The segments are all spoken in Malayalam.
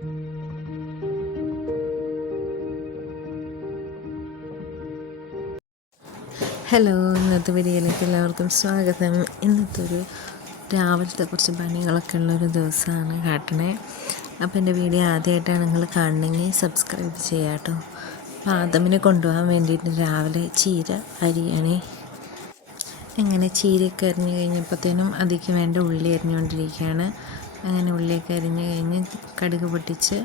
ഹലോ, ഇന്നത്തെ വീഡിയോയിലേക്ക് എല്ലാവർക്കും സ്വാഗതം. ഇന്നത്തെ ഒരു രാവിലത്തെ കുറച്ച് പണികളൊക്കെ ഉള്ളൊരു ദിവസമാണ് കാട്ടണേ. അപ്പോൾ എൻ്റെ വീഡിയോ ആദ്യമായിട്ടാണ് നിങ്ങൾ കാണണമെങ്കിൽ സബ്സ്ക്രൈബ് ചെയ്യാം കേട്ടോ. അപ്പോൾ ആദമിനെ കൊണ്ടുപോകാൻ വേണ്ടിയിട്ട് രാവിലെ ചീര അരിയണേ. അങ്ങനെ ചീരയൊക്കെ അരിഞ്ഞ് കഴിഞ്ഞപ്പോഴത്തേനും അതിലേക്ക് വേണ്ട ഉള്ളി അരിഞ്ഞുകൊണ്ടിരിക്കുകയാണ്. അങ്ങനെ ഉള്ളിയൊക്കെ അരിഞ്ഞ് കഴിഞ്ഞ് കടുക് പൊട്ടിച്ച്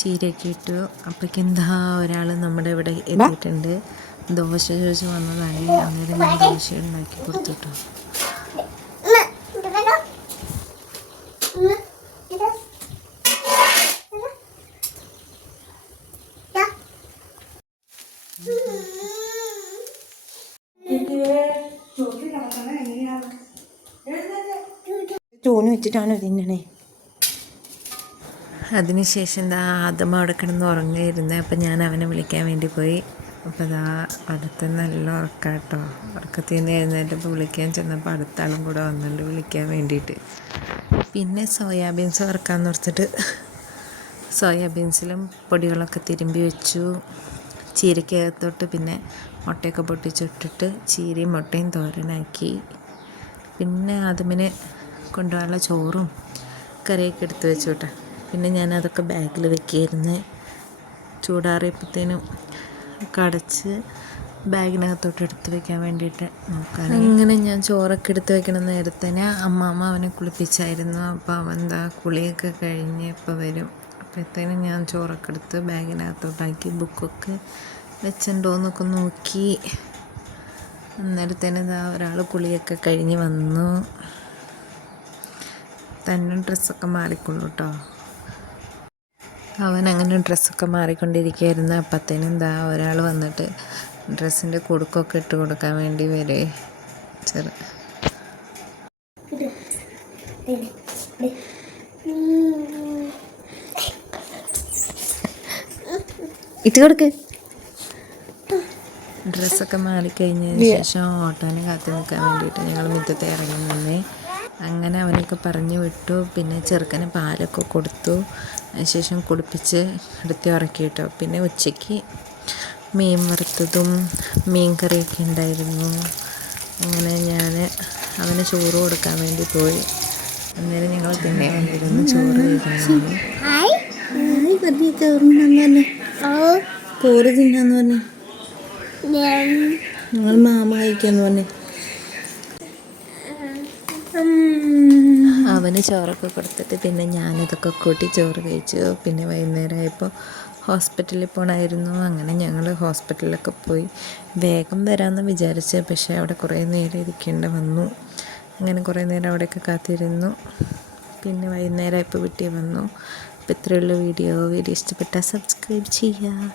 ചീരയൊക്കെ ഇട്ടു. അപ്പോഴേക്കും ഒരാൾ നമ്മുടെ ഇവിടെ എത്തിയിട്ടുണ്ട്. ദോശ ചോദിച്ച് വന്നതാണ്. അന്നേരം ഞാൻ ദോശ ഉണ്ടാക്കി കൊടുത്തിട്ടു. ചൂന് വെച്ചിട്ടാണ് തിന്നണേ. അതിനുശേഷം ആദം അവിടെ കിടന്ന് ഉറങ്ങിയിരുന്നത്. അപ്പം ഞാൻ അവനെ വിളിക്കാൻ വേണ്ടി പോയി. അപ്പോൾ അടുത്ത് നല്ല ഉറക്കം കേട്ടോ. ഉറക്കത്തിൽ നിന്ന് എഴുന്നേറ്റപ്പോൾ വിളിക്കാൻ ചെന്നപ്പോൾ അടുത്ത ആളും കൂടെ വന്നിട്ടുണ്ട് വിളിക്കാൻ വേണ്ടിയിട്ട്. പിന്നെ സോയാബീൻസ് വറുക്കാമെന്ന് ഓർത്തിട്ട് സോയാബീൻസിലും പൊടികളൊക്കെ തിരുമ്പി വെച്ചു. ചീരക്കകത്തോട്ട് പിന്നെ മുട്ടയൊക്കെ പൊട്ടിച്ചിട്ടിട്ട് ചീരയും മുട്ടയും തോരനാക്കി. പിന്നെ ആദമിന് കൊണ്ടുപോകാനുള്ള ചോറും കറിയൊക്കെ എടുത്ത് വെച്ചു കേട്ടോ. പിന്നെ ഞാനതൊക്കെ ബാഗിൽ വെക്കുകയായിരുന്നു. ചൂടാറിയപ്പോഴത്തേനും കടച്ച് ബാഗിനകത്തോട്ട് എടുത്ത് വെക്കാൻ വേണ്ടിയിട്ട് നോക്കാൻ. അങ്ങനെ ഞാൻ ചോറൊക്കെ എടുത്ത് വെക്കണം നേരത്തേന് അമ്മാമ്മ അവനെ കുളിപ്പിച്ചായിരുന്നു. അപ്പോൾ അവൻ കുളിയൊക്കെ കഴിഞ്ഞ് ഇപ്പോൾ വരും. അപ്പോഴത്തേനും ഞാൻ ചോറൊക്കെ എടുത്ത് ബാഗിനകത്തോട്ടാക്കി ബുക്കൊക്കെ വെച്ചിട്ടുണ്ടോയെന്നൊക്കെ നോക്കി. അന്നേരത്തേന് ഒരാൾ കുളിയൊക്കെ കഴിഞ്ഞ് വന്നു. തന്നെ ഡ്രസ്സൊക്കെ മാറിക്കൊള്ളു കേട്ടോ. അവൻ അങ്ങനെ ഡ്രസ്സൊക്കെ മാറിക്കൊണ്ടിരിക്കുകയായിരുന്നു. അപ്പത്തേനും ഒരാൾ വന്നിട്ട് ഡ്രസ്സിൻ്റെ കുടുക്കൊക്കെ ഇട്ട് കൊടുക്കാൻ വേണ്ടി വരെ ഇട്ട് കൊടുക്ക്. ഡ്രസ്സൊക്കെ മാറിക്കഴിഞ്ഞതിന് ശേഷം ഓട്ടോനെ കാത്തു നിൽക്കാൻ വേണ്ടിയിട്ട് ഞങ്ങൾ മുറ്റത്ത് ഇറങ്ങി നിന്നേ. അങ്ങനെ അവനൊക്കെ പറഞ്ഞു വിട്ടു. പിന്നെ ചെറുക്കന് പാലൊക്കെ കൊടുത്തു. അതിനുശേഷം കുളിപ്പിച്ച് എടുത്ത് ഉറക്കി കിട്ടോ. പിന്നെ ഉച്ചയ്ക്ക് മീൻ വറുത്തതും മീൻ കറിയൊക്കെ ഉണ്ടായിരുന്നു. അങ്ങനെ ഞാൻ അവന് ചോറ് കൊടുക്കാൻ വേണ്ടി പോയി. അന്നേരം ഞങ്ങൾ പിന്നെ വന്നിരുന്നു ചോറ് കഴിക്കുന്നു. ചോറ് തിന്നാന്ന് പറഞ്ഞു. ഞങ്ങൾ മാമ കഴിക്കാന്ന് പറഞ്ഞു. അവന് ചോറൊക്കെ കൊടുത്തിട്ട് പിന്നെ ഞാനിതൊക്കെ കൂട്ടി ചോറ് കഴിച്ചു. പിന്നെ വൈകുന്നേരമായപ്പോൾ ഹോസ്പിറ്റലിൽ പോകണമായിരുന്നു. അങ്ങനെ ഞങ്ങൾ ഹോസ്പിറ്റലിലൊക്കെ പോയി. വേഗം വരാമെന്ന് വിചാരിച്ച്, പക്ഷേ അവിടെ കുറേ നേരം ഇരിക്കേണ്ടി വന്നു. അങ്ങനെ കുറേ നേരം അവിടെയൊക്കെ കാത്തിരുന്നു. പിന്നെ വൈകുന്നേരമായപ്പോൾ വീട്ടിൽ വന്നു. അപ്പോൾ ഇത്രയുള്ള വീഡിയോ ഇഷ്ടപ്പെട്ടാൽ സബ്സ്ക്രൈബ് ചെയ്യുക.